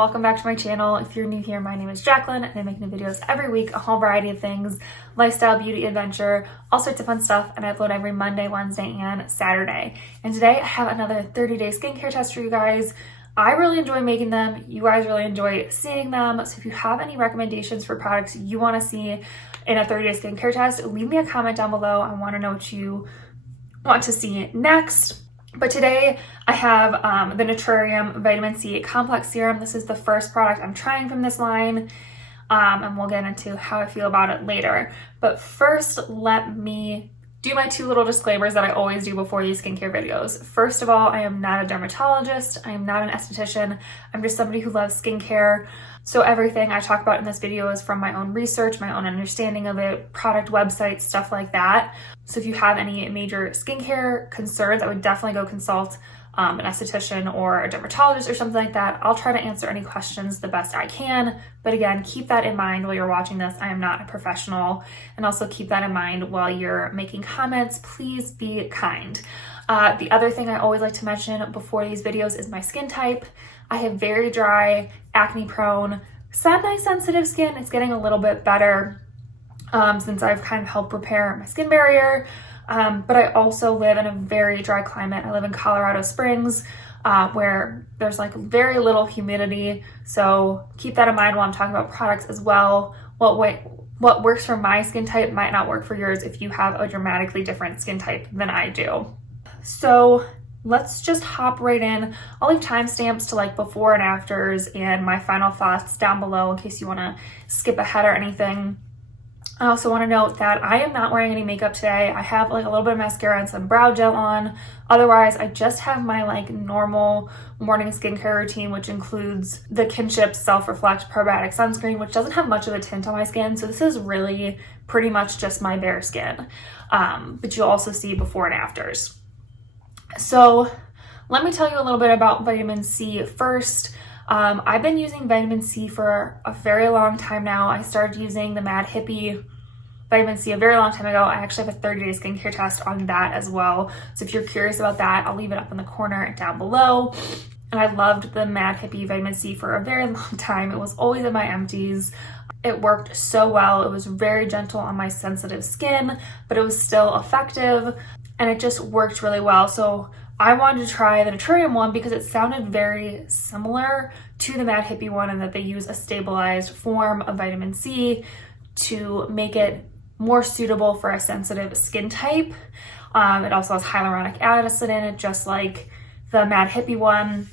welcome back to my channel. If you're new here, my name is Jacqueline and I'm making videos every week, a whole variety of things, lifestyle, beauty, adventure, all sorts of fun stuff, and I upload every Monday, Wednesday, and Saturday. And today I have another 30-day skincare test for you guys. I really enjoy making them. You guys really enjoy seeing them. So if you have any recommendations for products you want to see in a 30-day skincare test, leave me a comment down below. I want to know what you want to see next. But today I have the Naturium Vitamin C Complex Serum. This is the first product I'm trying from this line, and we'll get into how I feel about it later. But first, let me do my two little disclaimers that I always do before these skincare videos. First of all, I am not a dermatologist. I am not an esthetician. I'm just somebody who loves skincare. So everything I talk about in this video is from my own research, my own understanding of it, product websites, stuff like that. So if you have any major skincare concerns, I would definitely go consult an esthetician or a dermatologist or something like that. I'll try to answer any questions the best I can. But again, keep that in mind while you're watching this. I am not a professional. And also keep that in mind while you're making comments. Please be kind. The other thing I always like to mention before these videos is my skin type. I have very dry, acne-prone, semi-sensitive skin. It's getting a little bit better since I've kind of helped repair my skin barrier. But I also live in a very dry climate. I live in Colorado Springs, where there's like very little humidity. So keep that in mind while I'm talking about products as well. What works for my skin type might not work for yours if you have a dramatically different skin type than I do. So let's just hop right in. I'll leave timestamps to like before and afters and my final thoughts down below in case you want to skip ahead or anything. I also want to note that I am not wearing any makeup today. I have like a little bit of mascara and some brow gel on. Otherwise, I just have my like normal morning skincare routine, which includes the Kinship Self-Reflect Probiotic Sunscreen, which doesn't have much of a tint on my skin. So this is really pretty much just my bare skin. But you'll also see before and afters. So let me tell you a little bit about vitamin C first. I've been using vitamin C for a very long time now. I started using the Mad Hippie vitamin C a very long time ago. I actually have a 30-day skincare test on that as well. So if you're curious about that, I'll leave it up in the corner down below. And I loved the Mad Hippie vitamin C for a very long time. It was always in my empties. It worked so well. It was very gentle on my sensitive skin, but it was still effective and it just worked really well. So I wanted to try the Naturium one because it sounded very similar to the Mad Hippie one and that they use a stabilized form of vitamin C to make it more suitable for a sensitive skin type. It also has hyaluronic acid in it, just like the Mad Hippie one.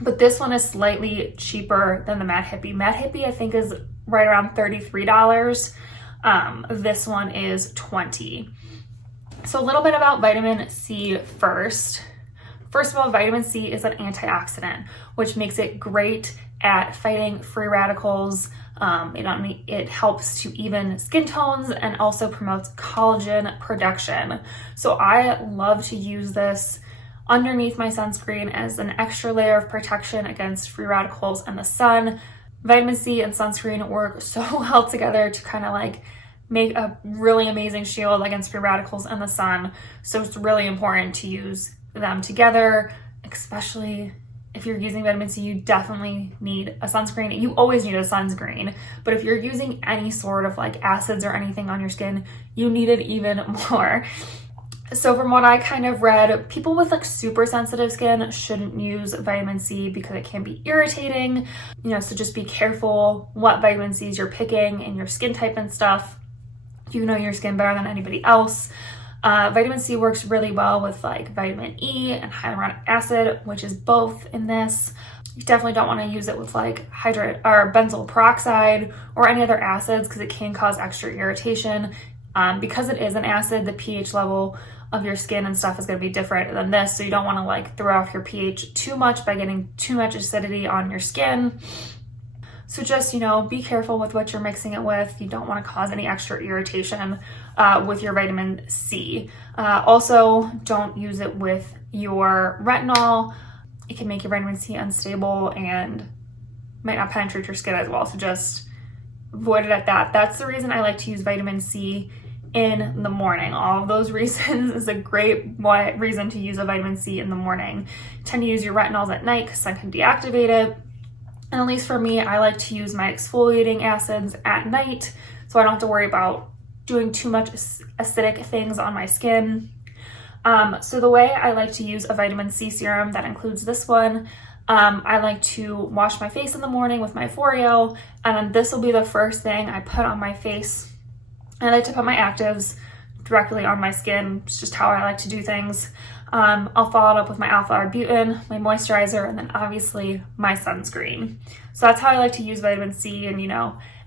But this one is slightly cheaper than the Mad Hippie. Mad Hippie, I think, is right around $33. This one is $20. So a little bit about vitamin C first. First of all, vitamin C is an antioxidant, which makes it great at fighting free radicals. It helps to even skin tones and also promotes collagen production. So I love to use this underneath my sunscreen as an extra layer of protection against free radicals and the sun. Vitamin C and sunscreen work so well together to kind of like make a really amazing shield against free radicals and the sun. So it's really important to use them together, especially if you're using vitamin C. You definitely need a sunscreen. You always need a sunscreen, but if you're using any sort of like acids or anything on your skin, you need it even more. So from what I kind of read, people with like super sensitive skin shouldn't use vitamin C because it can be irritating, so just be careful what vitamin C's you're picking and your skin type and stuff. You know your skin better than anybody else. Vitamin C works really well with like vitamin E and hyaluronic acid, which is both in this. You definitely don't want to use it with like benzoyl peroxide or any other acids because it can cause extra irritation. Because it is an acid, the pH level of your skin and stuff is going to be different than this. So you don't want to like throw off your pH too much by getting too much acidity on your skin. So just, be careful with what you're mixing it with. You don't want to cause any extra irritation with your vitamin C. Also, don't use it with your retinol. It can make your vitamin C unstable and might not penetrate your skin as well. So just avoid it at that. That's the reason I like to use vitamin C in the morning. All of those reasons is a great reason to use a vitamin C in the morning. Tend to use your retinols at night because sun can deactivate it. And at least for me, I like to use my exfoliating acids at night, so I don't have to worry about doing too much acidic things on my skin. So the way I like to use a vitamin C serum, that includes this one, I like to wash my face in the morning with my Foreo, and this will be the first thing I put on my face. I like to put my actives directly on my skin. It's just how I like to do things. I'll follow it up with my alpha arbutin, my moisturizer, and then obviously my sunscreen. So that's how I like to use vitamin C, and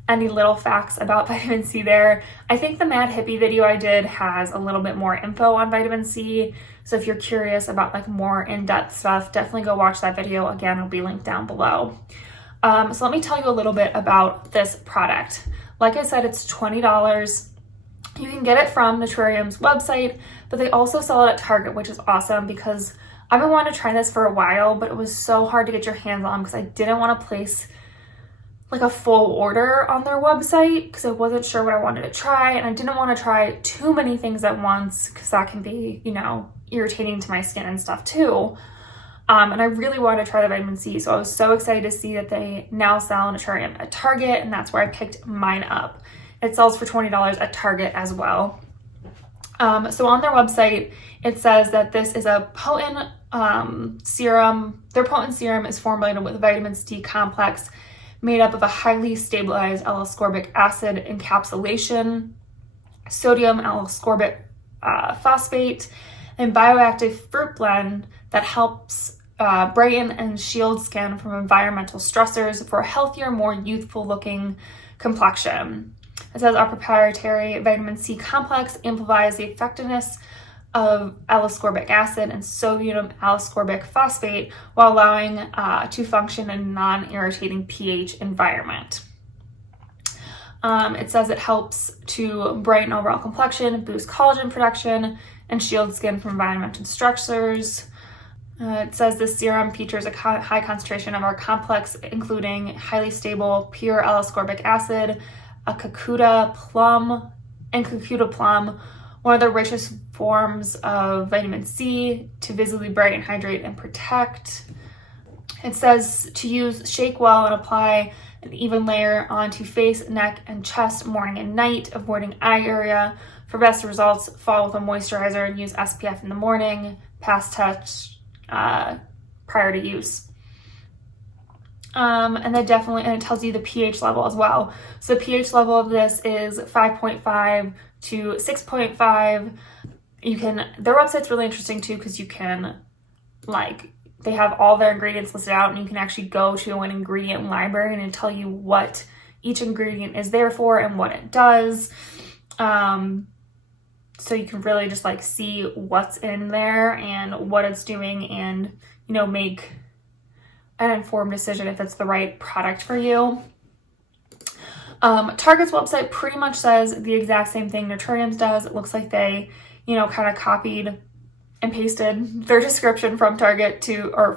any little facts about vitamin C there. I think the Mad Hippie video I did has a little bit more info on vitamin C. So if you're curious about like more in-depth stuff, definitely go watch that video. Again, it'll be linked down below. So let me tell you a little bit about this product. Like I said, it's $20. You can get it from Naturium's website, but they also sell it at Target, which is awesome because I've been wanting to try this for a while, but it was so hard to get your hands on because I didn't want to place like a full order on their website because I wasn't sure what I wanted to try, and I didn't want to try too many things at once because that can be, irritating to my skin and stuff too. And I really wanted to try the vitamin C, so I was so excited to see that they now sell Naturium at Target, and that's where I picked mine up. It sells for $20 at Target as well. So on their website, it says that this is a potent serum. Their potent serum is formulated with a vitamin C complex made up of a highly stabilized L-ascorbic acid encapsulation, sodium L-ascorbic phosphate, and bioactive fruit blend that helps brighten and shield skin from environmental stressors for a healthier, more youthful looking complexion. It says our proprietary vitamin C complex amplifies the effectiveness of L-ascorbic acid and sodium L-ascorbic phosphate while allowing to function in a non-irritating pH environment. It says it helps to brighten overall complexion, boost collagen production, and shield skin from environmental stressors. It says this serum features a high concentration of our complex, including highly stable, pure L-ascorbic acid, a cucuta plum, one of the richest forms of vitamin C to visibly brighten, hydrate, and protect. It says to use, shake well, and apply an even layer onto face, neck, and chest morning and night, avoiding eye area. For best results, follow with a moisturizer and use SPF in the morning, past touch prior to use. And it tells you the pH level as well. So the pH level of this is 5.5 to 6.5. Their website's really interesting too because you can, they have all their ingredients listed out, and you can actually go to an ingredient library and it'll tell you what each ingredient is there for and what it does. So you can really just see what's in there and what it's doing, and make an informed decision if it's the right product for you. Target's website pretty much says the exact same thing Naturium's does. It looks like they, kind of copied and pasted their description from Target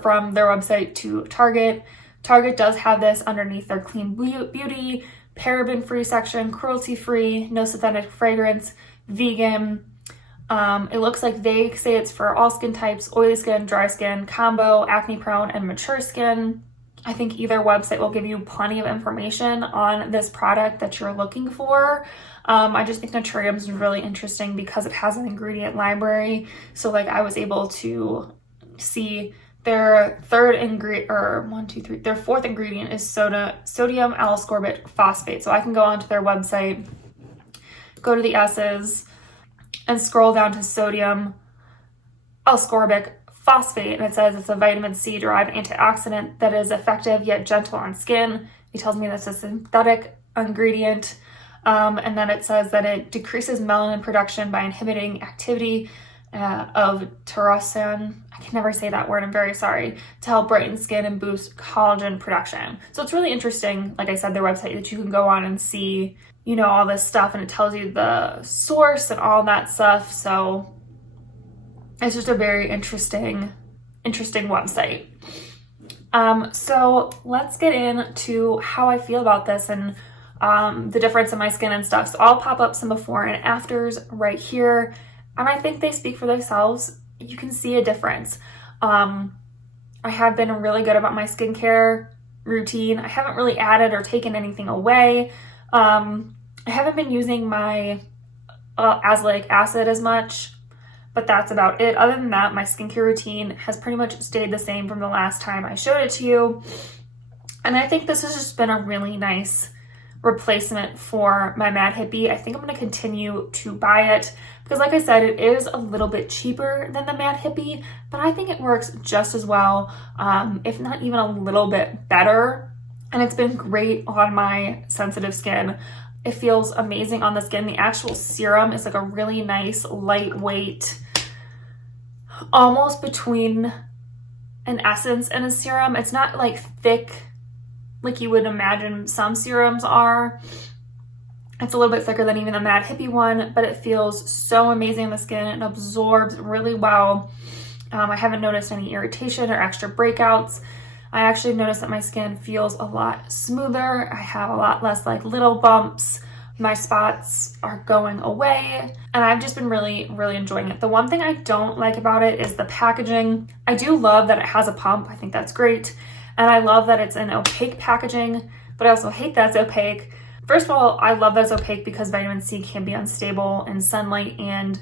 from their website to Target. Target does have this underneath their clean beauty, paraben-free section, cruelty-free, no synthetic fragrance, vegan. It looks like they say it's for all skin types: oily skin, dry skin, combo, acne prone, and mature skin. I think either website will give you plenty of information on this product that you're looking for. I just think Naturium is really interesting because it has an ingredient library. So I was able to see their fourth ingredient is sodium L-ascorbic phosphate. So I can go onto their website, go to the S's, and scroll down to sodium L-ascorbic phosphate, and it says it's a vitamin C derived antioxidant that is effective yet gentle on skin. It tells me that's a synthetic ingredient, and then it says that it decreases melanin production by inhibiting activity of testosterone. I can never say that word, I'm very sorry, to help brighten skin and boost collagen production. So it's really interesting, like I said, their website, that you can go on and see all this stuff, and it tells you the source and all that stuff. So it's just a very interesting website. So let's get into how I feel about this and the difference in my skin and stuff. So I'll pop up some before and afters right here, and I think they speak for themselves. You can see a difference. I have been really good about my skincare routine. I haven't really added or taken anything away. I haven't been using my azelaic acid as much, but that's about it. Other than that, my skincare routine has pretty much stayed the same from the last time I showed it to you. And I think this has just been a really nice replacement for my Mad Hippie. I think I'm going to continue to buy it because, like I said, it is a little bit cheaper than the Mad Hippie, but I think it works just as well, if not even a little bit better. And it's been great on my sensitive skin. It feels amazing on the skin. The actual serum is like a really nice, lightweight, almost between an essence and a serum. It's not like thick like you would imagine some serums are. It's a little bit thicker than even the Mad Hippie one, but it feels so amazing on the skin. It absorbs really well. I haven't noticed any irritation or extra breakouts. I actually noticed that my skin feels a lot smoother. I have a lot less like little bumps. My spots are going away, and I've just been really, really enjoying it. The one thing I don't like about it is the packaging. I do love that it has a pump. I think that's great. And I love that it's in opaque packaging, but I also hate that it's opaque. First of all, I love that it's opaque because vitamin C can be unstable in sunlight and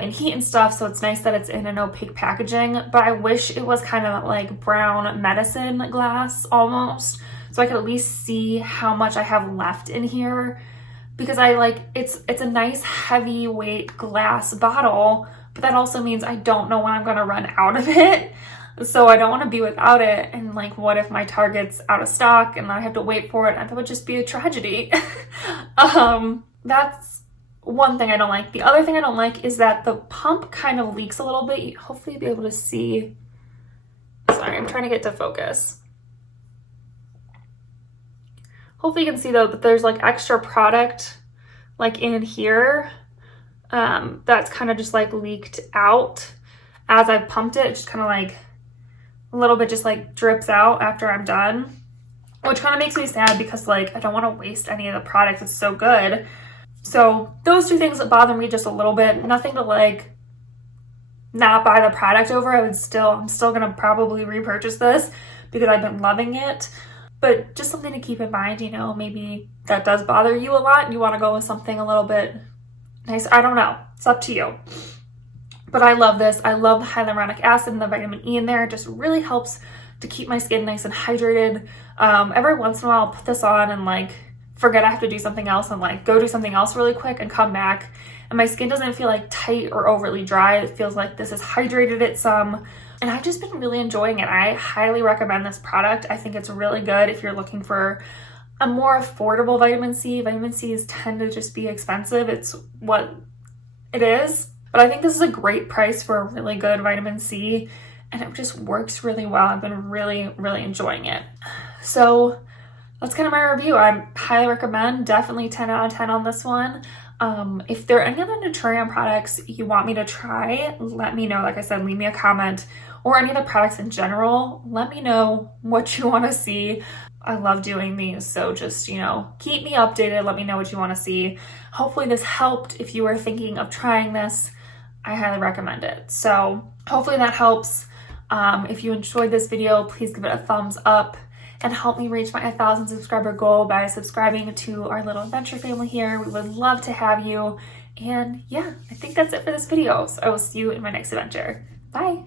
in heat and stuff, so it's nice that it's in an opaque packaging, but I wish it was kind of like brown medicine glass almost, so I could at least see how much I have left in here, because it's a nice heavyweight glass bottle, but that also means I don't know when I'm going to run out of it. So I don't want to be without it, and like, what if my Target's out of stock and I have to wait for it? And that would just be a tragedy. That's one thing I don't like. The other thing I don't like is that the pump kind of leaks a little bit. Hopefully you'll be able to see. Sorry, I'm trying to get to focus. Hopefully you can see though that there's like extra product like in here that's kind of just like leaked out as I've pumped it. It's just kind of like a little bit just like drips out after I'm done, which kind of makes me sad because like I don't want to waste any of the product. It's so good. So those two things bother me just a little bit. Nothing to like not buy the product over. I'm still gonna probably repurchase this because I've been loving it. But just something to keep in mind, you know, maybe that does bother you a lot and you want to go with something a little bit nice. I don't know. It's up to you. But I love this. I love the hyaluronic acid and the vitamin E in there. It just really helps to keep my skin nice and hydrated. Every once in a while, I'll put this on and like forget I have to do something else and like go do something else really quick and come back. And my skin doesn't feel like tight or overly dry. It feels like this has hydrated it some. And I've just been really enjoying it. I highly recommend this product. I think it's really good if you're looking for a more affordable vitamin C. Vitamin C's tend to just be expensive. It's what it is. But I think this is a great price for a really good vitamin C, and it just works really well. I've been really, really enjoying it. So that's kind of my review. I highly recommend, definitely 10 out of 10 on this one. If there are any other Naturium products you want me to try, let me know. Like I said, leave me a comment, or any of the products in general. Let me know what you want to see. I love doing these, so just, you know, keep me updated. Let me know what you want to see. Hopefully this helped. If you are thinking of trying this, I highly recommend it. So hopefully that helps. If you enjoyed this video, please give it a thumbs up and help me reach my 1,000 subscriber goal by subscribing to our little adventure family here. We would love to have you. And yeah, I think that's it for this video. So I will see you in my next adventure. Bye.